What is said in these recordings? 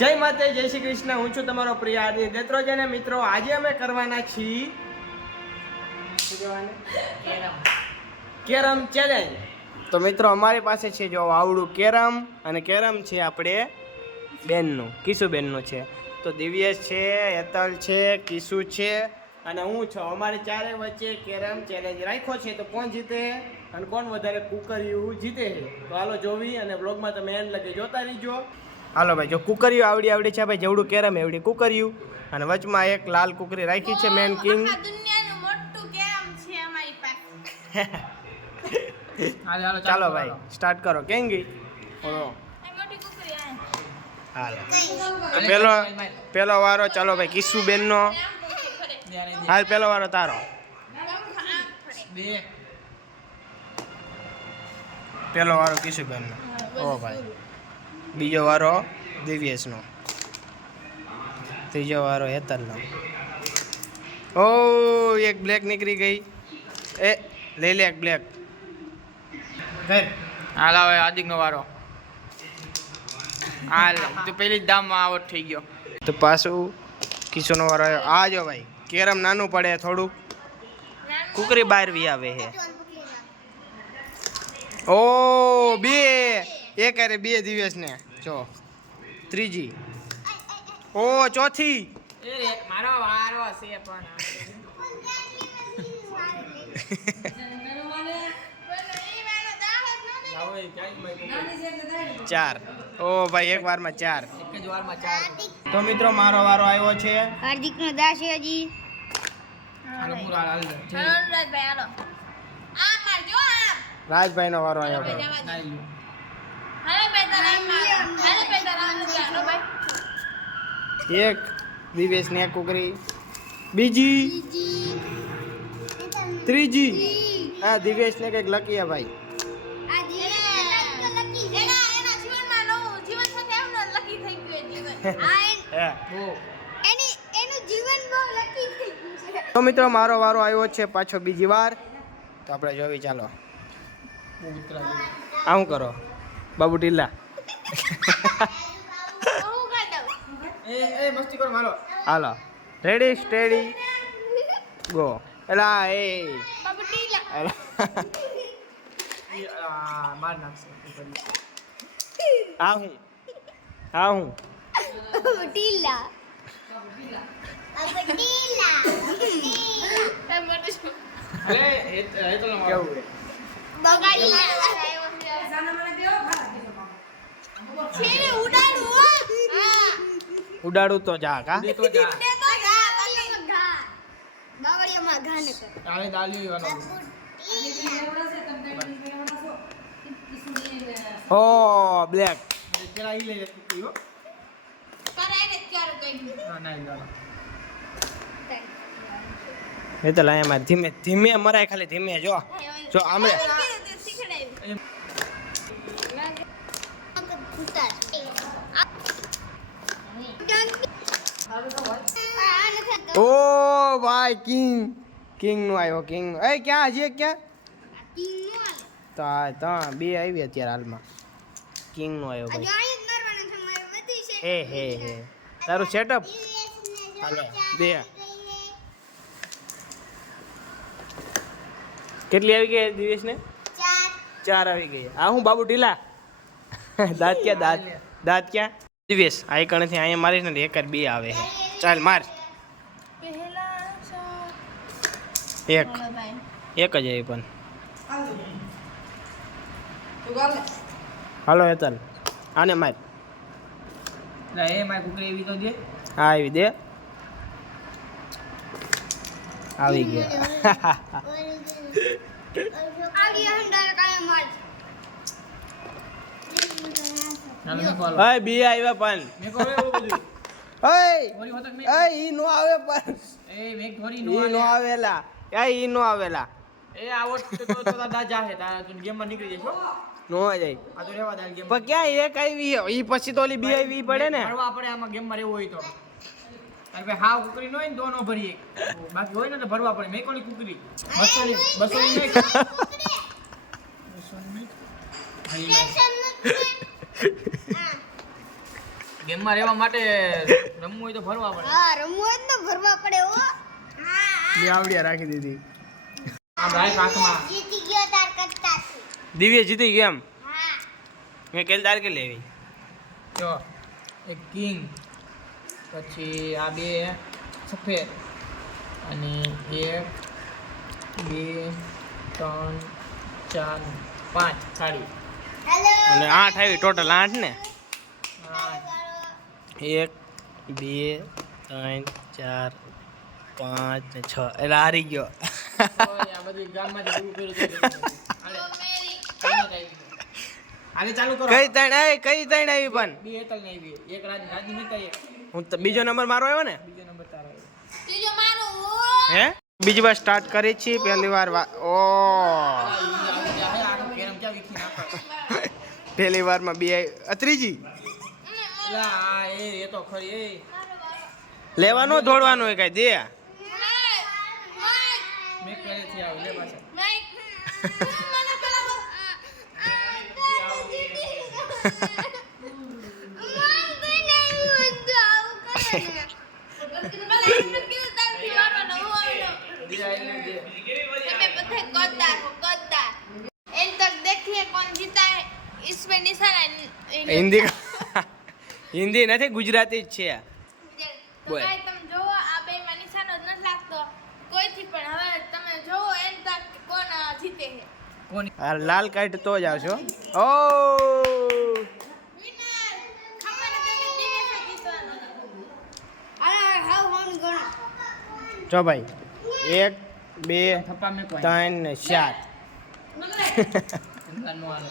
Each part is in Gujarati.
જય માતા જય શ્રી કૃષ્ણ. હું છું તમારો પ્રિય આદિ દેત્રોજ અને મિત્રો આજે અમે કરવાના છીએ કેરમ ચેલેન્જ. તો મિત્રો અમારી પાસે છે જો આવડું કેરમ, અને કેરમ છે આપણે બેનનું કિશુબેનનું છે. તો દિવ્યેશ છે, હેતલ છે, કિશુ છે અને હું છું. અમારી ચારે વચ્ચે કેરમ ચેલેન્જ રાખ્યો છે. તો કોણ જીતે અને કોણ વધારે કુકરીયું જીતે છે તો હાલો જોવી, અને બ્લોગમાં તમે એન્ડ લગી જોતા રહીજો. હાલો ભાઈ, જો કુકરીયું આવડી છે ભાઈ, જેવડું કેરમ એવડી કુકરીયું, અને વચમાં એક લાલ કુકરી રાખી છે મેન કિંગ. ચાલો ભાઈ સ્ટાર્ટ કરો. કેંગી હાલો, પેલો વારો. ચાલો ભાઈ કિશુબેન નો. હાલ પેલો વારો તારો. પેલો વારો કિશુબેન નો. ઓ ભાઈ, બીજો વારો દિવ્યેશ નો. ત્રીજો વારો હેતલ નો. ઓ એક બ્લેક નીકળી ગઈ. એ લઈ લે એક બ્લેક. હાલ હવે આદિક નો વારો. હાલ તો પેલી જ દામમાં આઉટ થઈ ગયો. તો પાછું કિશોનો વારો આવ્યો. આ જો ભાઈ કેરમ નાનું પડે થોડુંક, કુકરી બહાર વી આવે છે. ઓ બે એક અરે બે દિવ્યેશ ને. જો ત્રીજી. ઓ ચોથી. મારો વારો છે પણ ચાર. ઓ ભાઈ એક વારમાં ચાર. એક જ વારમાં 4. તો મિત્રો મારો વારો આવ્યો છે. હાર્દિક નો દાસ છે હજી. હાલો પૂરા હાલ દે. રાજભાઈ નો વારો આવ્યો છે. એક દિવ્યેશ ને એક કુકરી. બીજી, ત્રીજી. હા દિવ્યેશ ને કઈક લકી ભાઈ. તો મિત્રો મારો વારો આવ્યો છે પાછો બીજી વાર. તો આપણે જોવી. ચાલો આવું કરો બાબુ ટીલા. એ મસ્તી કરો મારો. હાલો રેડી સ્ટેડી ગો. એલા એ માર નાખશે. આ હું ટીલા અરે એ તો નો વારો. કેવું ઉડાડું તો જા કા. દે તો જા. ઘા ને તારે દાલ્યો વાળો. ઓ બ્લેક. જરા ઈ લે તું હો. ના ઈ એ તો લાયા મારે ધીમે ધીમે મરાય, ખાલી ધીમે. જો જો આમરે ઓ ભાઈ કિંગ નું આવ્યો. કિંગ એ ક્યાં છે ક્યાં? તો બે આવી અત્યારે હાલમાં. કિંગ નું આવ્યો ભાઈ. હે તારું સેટઅપ. હાલો બે. કેટલી આવી ગઈ દિવેશ ને? 4 આવી ગઈ. આ હું બાબુ ઢીલા. દાંત ક્યાં? દાંત ક્યાં? દિવેશ આ કણથી અહીંયા મારીશ ને એક જ બે આવે છે. ચાલ માર. એક જ આવી પણ. હાલો હેતલ આને માર. ના એ મારી કુકરી એવી તો દે. હા આવી દે. આવી ગયા. ચાલો મેં કોલ. ઓય બે આવ્યા પણ. મેં કોલ એવું બધું. ઓય થોડી હોતક મેં. ઓય ઈ નો આવે પણ. એ મેં થોડી ઈ નો આવેલા. ઈ નો આવેલા. એ આવટ તો દા જાહે તા તું ગેમ માં નીકળી જઈશ હો. નો જાય. આ તો રેવા દે ગેમ. પણ ક્યાં એક આવી ઈ પછી તો ઓલી બે આવી પડે ને. ભરવા પડે આમાં ગેમ માં રહેવું હોય તો. અરે ભાઈ હાવ કુકરી ન હોય ને તો નો ભરીએ. બાકી હોય ને તો ભરવા પડે. મેં કોની કુકરી 200 ની નહીં. ગેમમાં રહેવા માટે રમવું હોય તો ભરવા પડે. હા રમવું હોય તો ભરવા પડે હો. બે આવડિયા રાખી દીધી. આમ રાખ હાથમાં. જીતી ગયો તાર કરતા દિવ્ય જીતી ગઈ એમ. હા મેં કેલ તાર કે લેવી. જો એક કિંગ, પછી આ બે સફેદ, અને 1 2 3 4 5 સાડી. હેલો અને 8 આવી ટોટલ 8 ને. 1 2 3 4 5 ને 6 એટલે હારી ગયો. આ બધી ગામમાંથી પૂરું કર્યું છે. હાલે ચાલુ કરો. કઈ ત્રણ આવી પણ બે હેતલ ને આવી, એક રાજની નતા, એક હું તો બીજો નંબર મારો આવ્યો ને. બીજો નંબર તારો આવ્યો. ત્રીજો મારો હે બીજી વાર સ્ટાર્ટ કરી છે પહેલી વાર ઓ કેરમ ક્યાં વીખી નાખો. પહેલી વારમાં બે ત્રીજી લા આ એ તો ખરી એ લેવાનો દોડવાનો હોય કઈ દે. મેં કરે છે આવ લે પાછા. इसमें निशाना હિન્દી હિન્દી નથી ગુજરાતી જ છે. તો ગાય તમે જોવો આ બે માં નિશાનો જ નથી લાગતો કોઈથી પણ. હવે તમે જોવો એમ તક કોણ જીતે છે. કોની આ લાલ કાર્ડ તો જ આવશો. ઓ વિનર ખબર નથી દિવસે જીતવાનો. અરે હાવ હોમ ગણો. જો ભાઈ 1 2 થપ્પા મેં કોઈ 3 ને 4 નો આલો.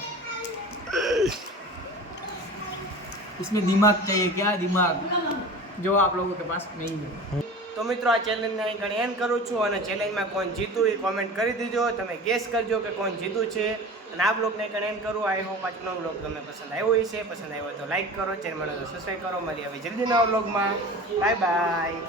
इसमें दिमाग चाहिए क्या दिमाग जो आप लोगों के पास नहीं है. તો મિત્રો આ ચેલેન્જને અહીં ઘણી એન્ડ કરું છું અને ચેલેન્જમાં કોણ જીતું એ કોમેન્ટ કરી દીજો. તમે ગેસ કરજો કે કોણ જીતું છે. અને આ બ્લોગને અહીં એન્ડ કરું. આઈ હોપ આજનો બ્લોગ તમને પસંદ આવ્યો હશે. પસંદ આવ્યો તો લાઈક કરો, ચેનલ મળે તો સબસ્ક્રાઈબ કરો. મળી હવે જલ્દી નવા બ્લોગમાં. Bye bye.